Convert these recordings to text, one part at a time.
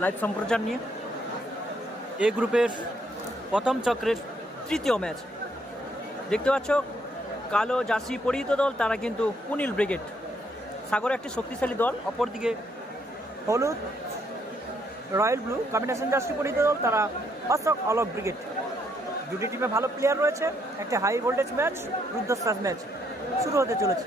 Live সম্প্রচার নিয়ে এ গ্রুপের প্রথম চক্রের তৃতীয় ম্যাচ। দেখতে পাচ্ছ, কালো জার্সি পরিহিত দল, তারা কিন্তু পুনিল ব্রিগেড। সাগর একটি শক্তিশালী দল, অপরদিকে হলুদ, রয়্যাল ব্লু, কম্বিনেশন জার্সি পরিহিত দল, তারা অশোক অলক ব্রিগেড। দুটি টিমে ভালো প্লেয়ার রয়েছে, একটা হাই ভোল্টেজ ম্যাচ রুদ্ধশ্বাস ম্যাচ শুরু হতে চলেছে।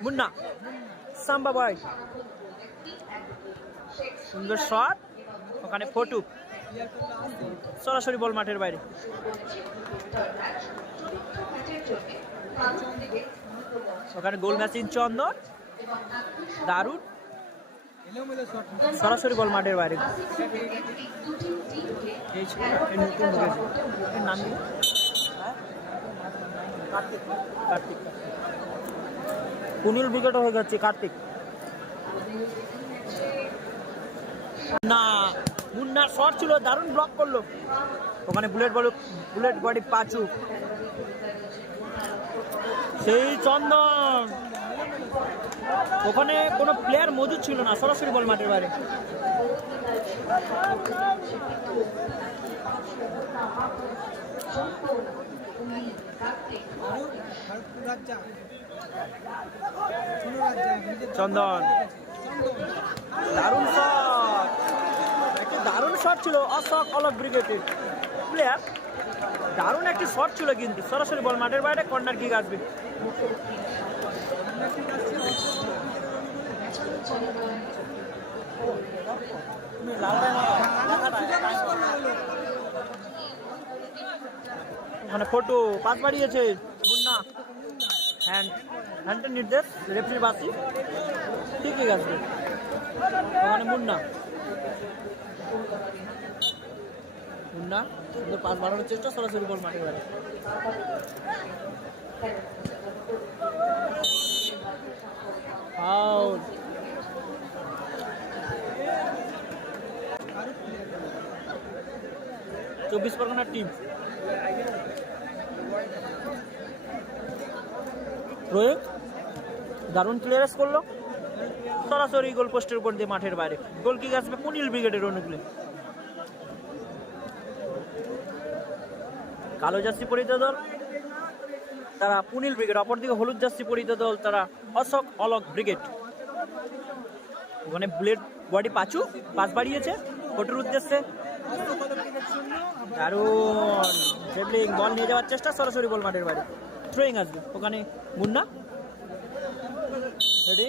মুন্না। সাম্বা বয়। সুন্দর শট। ওখানে ফটু। সরাসরি বল মাঠের বাইরে। ওখানে গোল ম্যাচিং চন্দন। দারুণ। সরাসরি বল মাঠের বাইরে। নাম হ্যাঁ? কার্তিক। কার্তিক। কুনিল উইকেট হয়ে যাচ্ছে, কার্তিক। না মুন্নার শট ছিল, দারুণ ব্লক করল। ওখানে bullet ball bullet body Pachu. সেই চন্দন। ওখানে কোনো প্লেয়ার মজুদ ছিল না, সরাসরি বল মাঠের বাইরে। চন্দন। দারুণ শট একটি দারুণ শট ছিল, অশোক অলক ব্রিগেডের। প্লেয়ার দারুণ একটি শট ছিল কিন্তু, সরাসরি বল মাঠের বাইরে কর্নার কিক আসবে। ফটো পাস বাড়িয়েছে। হ্যান্ড হ্যান্ডের নির্দেশ রেফারি বাসি ঠিকই আছে। ওখানে মুন্না। মুন্না সুন্দর পাস বাড়ানোর চেষ্টা, সরাসরি বল মাঠে বাইরে আউট চব্বিশ পরগনার টিম রোহিত দারুণ ক্লিয়ারেন্স করল। সরাসরি গোল পোস্টের উপর দিয়ে মাঠের বাইরে। গোল কিক আসবে পুনিল ব্রিগেডের অনুকূলে। কালো জার্সি পরিহিত দল, তারা পুনিল ব্রিগেড, অপরদিকে হলুদ জার্সি পরিহিত দল, তারা অশোক অলক ব্রিগেড। ওখানে বুলেট বডি পাচু, পাস বাড়িয়েছে ফটোর উদ্দেশ্যে। দারুণ বল নিয়ে যাওয়ার চেষ্টা, সরাসরি বল মাঠের বাইরে। থ্রোয়িং আসবে ওখানে মুন্না? রেডি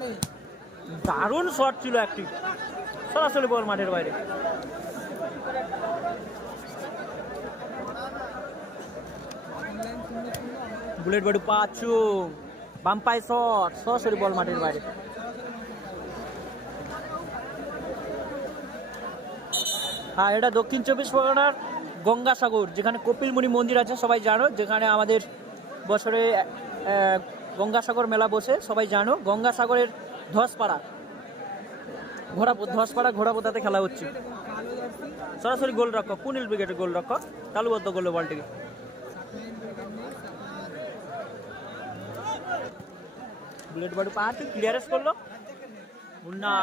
নেই। দারুণ শট ছিল একটি সরাসরি বল মাঠের বাইরে। বুলেট বডি পাচু বাম্পাই শট, সরাসরি বল মাঠের বাইরে। হ্যাঁ এটা দক্ষিণ চব্বিশ পরগনার গঙ্গাসাগর, যেখানে কপিলমুনি মন্দির আছে, সবাই জানো, যেখানে আমাদের বছরে গঙ্গাসাগর মেলা বসে, সবাই জানো, গঙ্গাসাগরের ধসপাড়া। ঘোড়া ধসপাড়া ঘোড়াপোতাতে খেলা হচ্ছে। সরাসরি গোল রক্ষক পুনিল ব্রিগেডের গোল রক্ষক তালুবদ্ধ করল বলটিকে। বুলেট বডি পাহাড় ক্লিয়ারেন্স করল। মুন্না।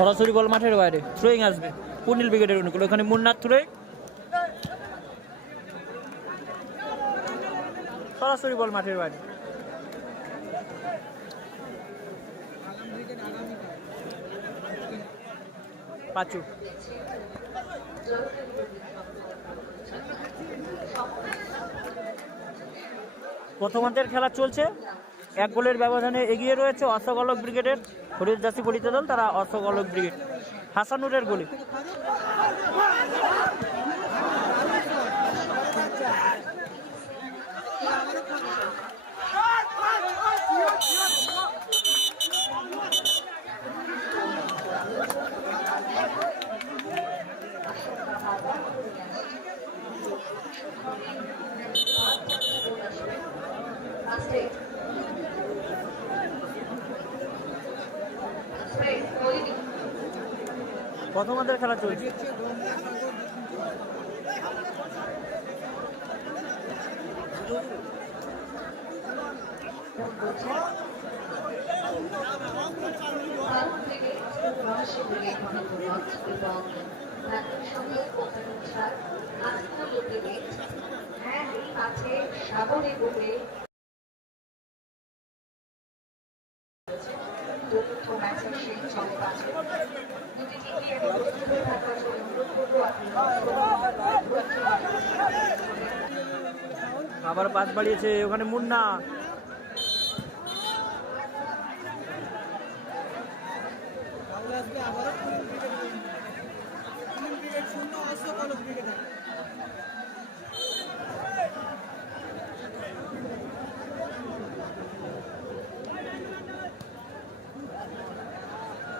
সরাসরি বল মাঠের বাইরে। থ্রোয়িং আসবে। পুনিল ব্রিগেডের অনুকূল। ওখানে মুন্নার থ্রোয়িং। সরাসরি বল মাঠের বাইরে। পাঁচু। খেলা চলছে। এক গোলের ব্যবধানে এগিয়ে রয়েছে অশোকলক ব্রিগেডের হরিদ জাসি বলিত দল, তারা অশোকলক ব্রিগেড। হাসানুরের গোলে। প্রথমার্ধের খেলা চলছে। গঙ্গা সাগর দক্ষিণ আবার পাস বাড়িয়েছে ওখানে মুন্না। শূন্য ক্রিকেট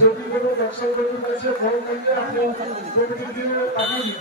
যদি কোনো ব্যবসায়ী ব্যক্তির কাছে ফোন করলে আপনি দিয়ে পাঠিয়ে